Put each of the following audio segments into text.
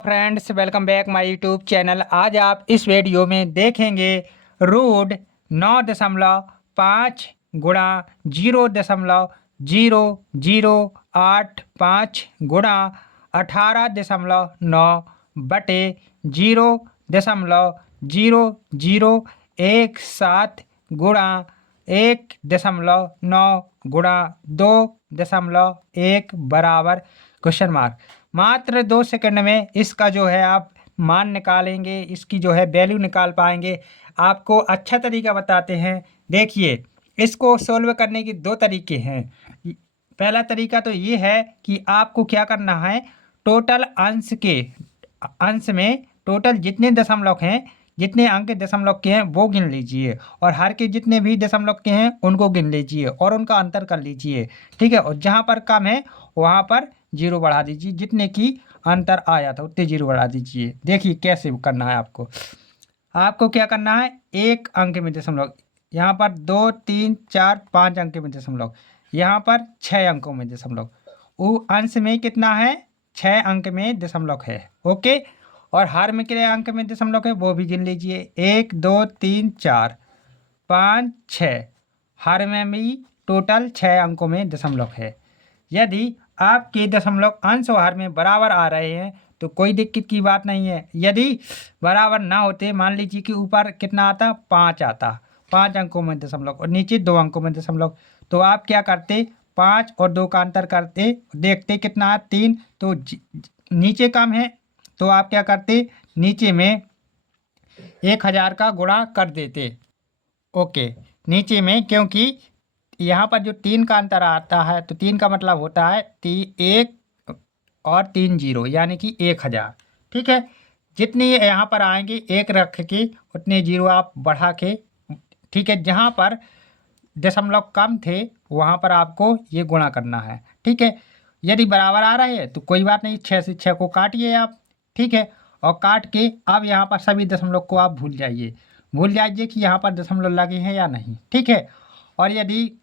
Friends, welcome back my YouTube channel. आज आप इस वीडियो में देखेंगे रूट 9.5 गुणा 0.0085 गुणा 18.9 बटे 0.0017 गुणा 1.9 गुणा 2.1 बराबर क्वेश्चन मार्क। मात्र 2 सेकंड में इसका जो है आप मान निकालेंगे, इसकी जो है वैल्यू निकाल पाएंगे। आपको अच्छा तरीका बताते हैं। देखिए, इसको सोल्व करने के 2 तरीके हैं। पहला तरीका तो ये है कि आपको क्या करना है, टोटल अंश में टोटल जितने दशमलव हैं, जितने अंक दशमलव के हैं वो गिन लीजिए, और हर के जितने भी दशमलव के हैं उनको गिन लीजिए और उनका अंतर कर लीजिए। ठीक है, और जहाँ पर कम है वहाँ पर 0 बढ़ा दीजिए, जितने की अंतर आया था उतने 0 बढ़ा दीजिए। देखिए कैसे करना है। आपको क्या करना है, एक अंक में दशमलव, यहाँ पर 2 3 4 5 अंक में दशमलव, यहाँ पर 6 अंकों में दशमलव, वो अंश में कितना है, 6 अंक में दशमलव है। ओके, और हर में कितने अंक में दशमलव है वो भी गिन लीजिए। 1 2 3 4 5 6, हर में भी टोटल 6 अंकों में दशमलव है। यदि आपके दशमलव अंश और हर में बराबर आ रहे हैं तो कोई दिक्कत की बात नहीं है। यदि बराबर ना होते, मान लीजिए कि ऊपर कितना आता, 5 आता, 5 अंकों में दशमलव और नीचे 2 अंकों में दशमलव, तो आप क्या करते, 5 और 2 का अंतर करते, देखते कितना है 3, तो नीचे कम है तो आप क्या करते, नीचे में 1000 का गुणा कर देते। ओके, नीचे में, क्योंकि यहाँ पर जो 3 का अंतर आता है तो 3 का मतलब होता है 1 और 3 0, यानी कि 1000। ठीक है, जितने यहाँ पर आएंगे 1 रख के उतने 0 आप बढ़ा के, ठीक है, जहाँ पर दशमलव कम थे वहाँ पर आपको ये गुणा करना है। ठीक है, यदि बराबर आ रहे हैं तो कोई बात नहीं, 6 से 6 को काटिए आप। ठीक है, और काट के अब यहाँ पर सभी दशमलव को आप भूल जाइए कि यहाँ पर दशमलव लगे हैं या नहीं। ठीक है, और यदि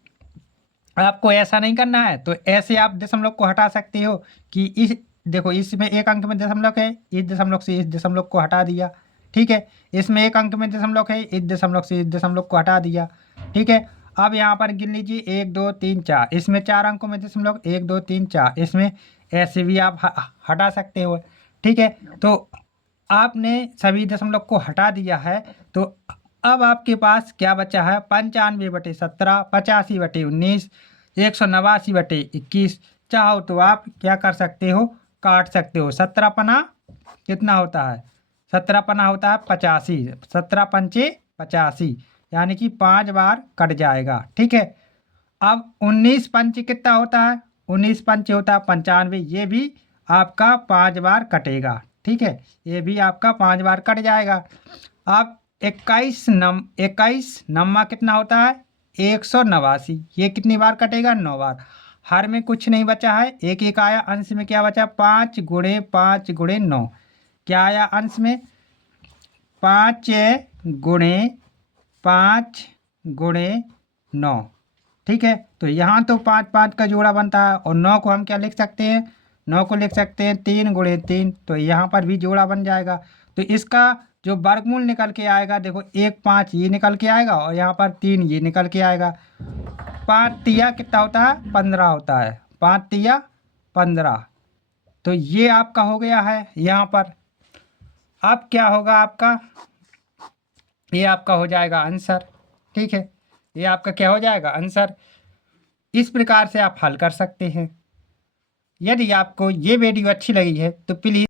आपको ऐसा नहीं करना है तो ऐसे आप दशमलव को हटा सकते हो कि इस, देखो इसमें 1 अंक में दशमलव है, इस दशमलव से इस दशमलव को हटा दिया। ठीक है, इसमें 1 अंक में दशमलव है, इस दशमलव से इस दशमलव को हटा दिया। ठीक है, अब यहाँ पर गिन लीजिए 1 2 3 4, इसमें 4 अंकों में दशमलव, 1 2 3 4, इसमें ऐसे भी आप हटा सकते हो। ठीक है, तो आपने सभी दशमलव को हटा दिया है, तो अब आपके पास क्या बचा है, 95/17, 85/19, 189/21। चाहो तो आप क्या कर सकते हो, काट सकते हो। 17 पना कितना होता है, 17 पना होता है 85, 17 पंचे 85, यानी कि 5 बार कट जाएगा। ठीक है, अब 19 पंच कितना होता है, 19 पंच होता है 95, ये भी आपका 5 बार कटेगा। ठीक है, ये भी आपका 5 बार कट जाएगा। अब 21 नम्मा कितना होता है, 189, ये कितनी बार कटेगा, 9 बार। हर में कुछ नहीं बचा है, एक एक आया, अंश में क्या बचा, 5 गुणे 5 गुणे 9, क्या आया अंश में, 5 गुणे 5 गुणे 9। ठीक है, तो यहाँ तो 5 5 का जोड़ा बनता है, और 9 को हम क्या लिख सकते हैं, 9 को लिख सकते हैं 3 गुणे 3, तो यहाँ पर भी जोड़ा बन जाएगा। तो इसका जो वर्गमूल निकल के आएगा, देखो 1 5 ये निकल के आएगा, और यहाँ पर 3 ये निकल के आएगा। 5 तिया कितना होता है, 15 होता है, 5 तिया 15। तो ये आपका हो गया है यहाँ पर। अब क्या होगा आपका, ये आपका हो जाएगा आंसर। ठीक है, ये आपका क्या हो जाएगा, आंसर। इस प्रकार से आप हल कर सकते हैं। यदि आपको ये वीडियो अच्छी लगी है तो प्लीज़